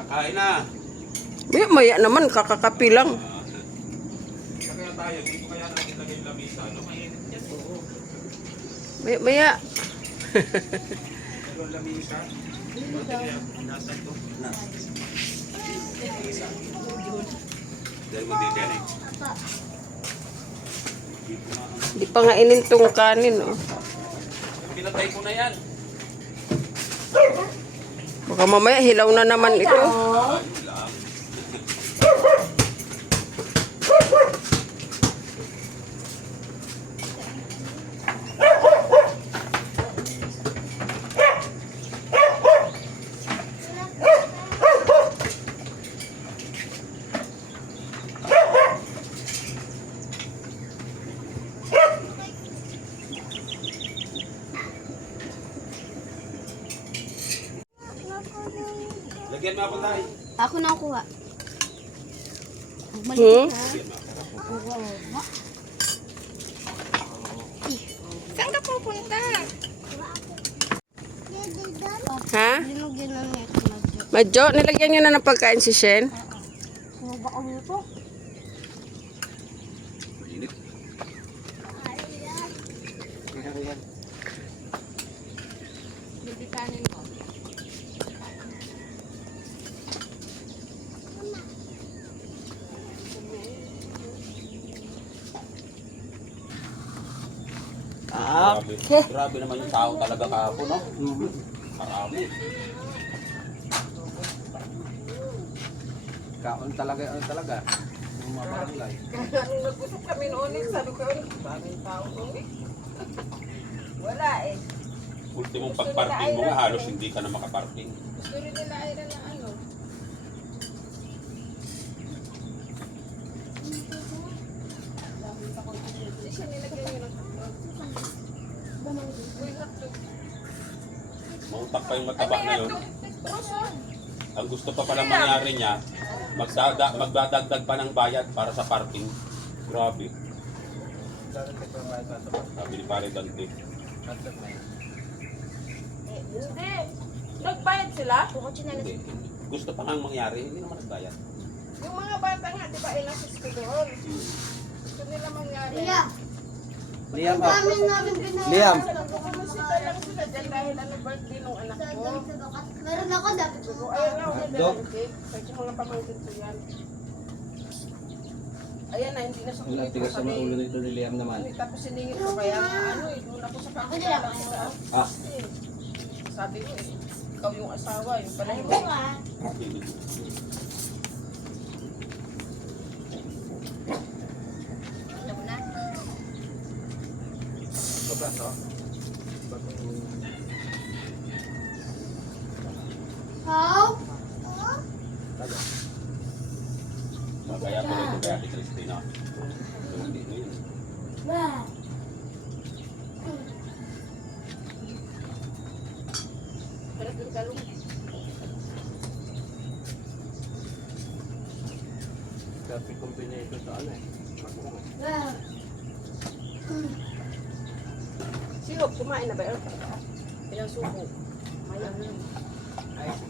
Kakain na. Maya naman, kakakapi lang. Kaya tayo, dito kaya natin lagay yung lamisa. Ano, mainit yan. Maya. Yung lamisa. Nasaan to? Dahil mo din yan eh. Di pa nga inintong kanin, oh. Pinatay ko na yan. Baka mamaya hilaw na naman ito. Ayun lang. Lagyan mo ako tayo. Ako na kuha. Hmm? Saan ka pupunta? Ha? Dinugyan na niya. Madjo, nilagyan nyo na ng pagkain si Shen? Baka mo ito? Mainit. Bibitanin mo. Grabe. Grabe naman yung tao talaga kahapon, no? Marami. Kaon talaga, ano talaga. Yung mga barangay. Nung nagpusok kami noon, sabi ko, daming tao noon eh. Wala eh. Ultimong pagparking mo nga, halos hindi ka na makaparking. Gusto rin nila ay na ano. Hindi siya nilagyan nyo ng Mautak pa yung mataba na yun. Ang gusto pa pala mangyari niya, magdadagdag pa ng bayad para sa parking. Grabe. Sabi ni Pare Dante. Hindi. Nagbayad sila? Hindi. Gusto pa nga mangyari, hindi naman nagbayad. Yung mga bata nga, di ba, inasis ko doon. Gusto nila mangyari. Liam, Namin namin pinaya. Liam. Nagpupumusita lang sila dyan dahil ano birthday nung anak ko. Meron ako dapat So, mo. ayan nga, Hotdog? order ng cake. Kasi mga pamangkin ko yan. Ayan na, hindi na sa Ang natigas sa mga ulo nito ni Liam naman. Tapos siningit ko kaya nga ano eh, doon ako sa Ako nila pangkala sa Ah, sabi ko eh, ikaw yung asawa, yung pala yung sobraso. How? Kaya ko rin kaya si Christina. Hindi mo yun. Perfect combination sa ano eh. Magungo. Sino, kumain na ba yun? Ilang suko? Mayang yun.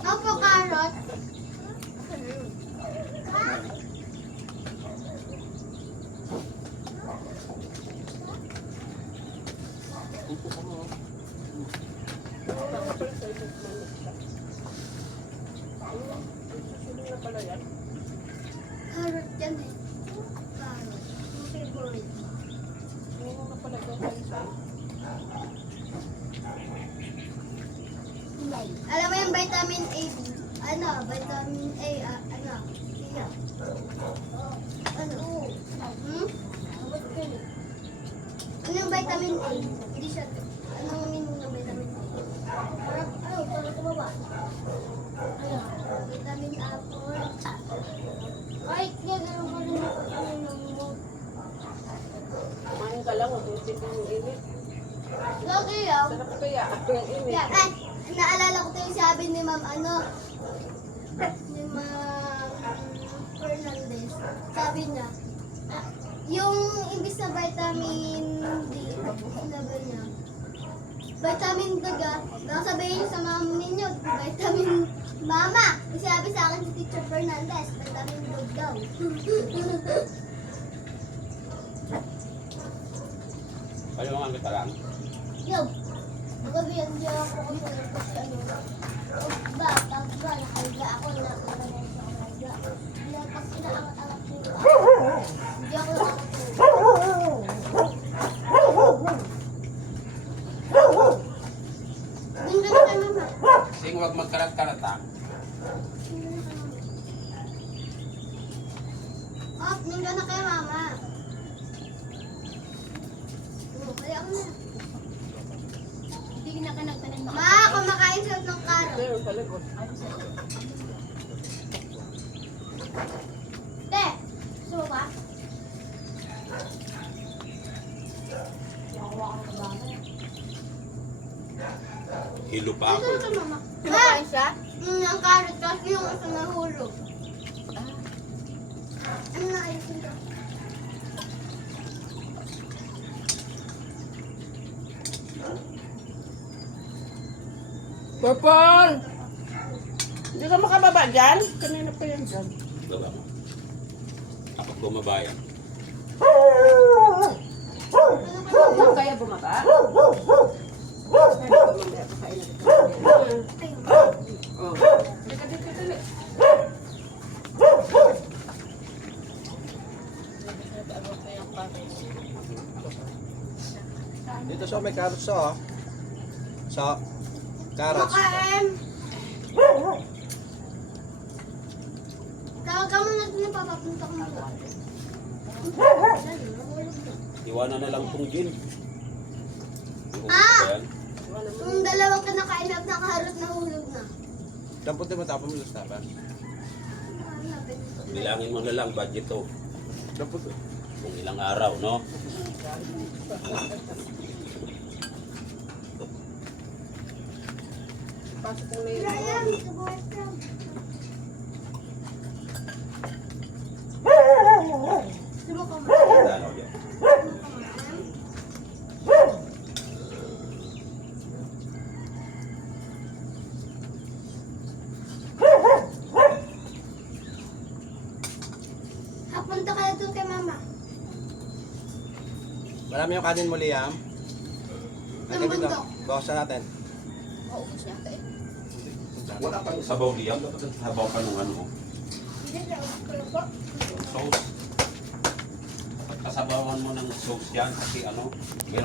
Opo, carrot. Upo ka mo. Susunod na pala yan. Carrot yan eh. Carrot. Yung favorite. Oo na pala ito tayo sa Alam mo yung vitamin A, ano, vitamin A, ano, siya. Ano? Hmm? Ano yung vitamin A? Hindi siya, anong meaning ng vitamin A? Para tumaba. Ano? Vitamin apple. Ay, gano'n ko rin ako, ano mo. kumain ka lang, huwag mo isipin yung init. Lagi yan. Sarap kaya, yung init. Yeah, ay, naalala ko to yung sabi ni Ma'am ano, ni Ma'am Fernandez. Sabi niya, yung imbis na vitamin D, sinabi niya, vitamin daga, baka sabihin niyo sa ma'am ninyo, vitamin B. Mama, may sabi sa akin si Teacher Fernandez, vitamin dog daw. Paliwangan kita lang. Yo, magabihan niya ako kasi ano. Pag nakahiga ako, nakakaroon sa nakahiga. Pag inaangat-angat ko, hindi ako nakakatulog. Hindi na kay mama. Sing huwag magkarat-karat ha. Oh, nandun na kay mama. Kaya ako na. Hindi na ka nagtanim na. Ma, kumakain siya ng carrot. Meron sa likod. Te, gusto mo ba? Hilo pa ako. Gusto mo, mama? Kumakain siya? Ang carrot kasi yung isa nahulog. Ano na ayusin ko? Purple! Hindi ka makababa dyan? Kanina pa yan dyan. Baba mo. Kapag bumabayan. Huwag kaya bumaba? Kaya bumaba, pakain na kita. Oh. Dito, dito, dito. Dito so may carrots oh. So, carrots. Makain! Tawagan mo natin yung papapunta ko muna. Iwanan na lang tong gin. Ah! Yan. Yung dalawang kinakain na carrot nahulog na. Dapat mo tapon mo sa tapas. Bilangin mo na lang budget to. Dapat Kung ilang araw, no? Pasok mo na yun. Ryan, subuhat ka. Sumo ka mo. Ano yan? Hapunta ka na doon kay mama. marami yung kanin mo, Liam. Yung bundok. Bawasan natin. Maubos niya ito eh. Wala pang sabaw diyan. Sabaw pa nung ano. Hindi na, po. Sauce. Kasabawan mo ng sauce yan kasi ano, meron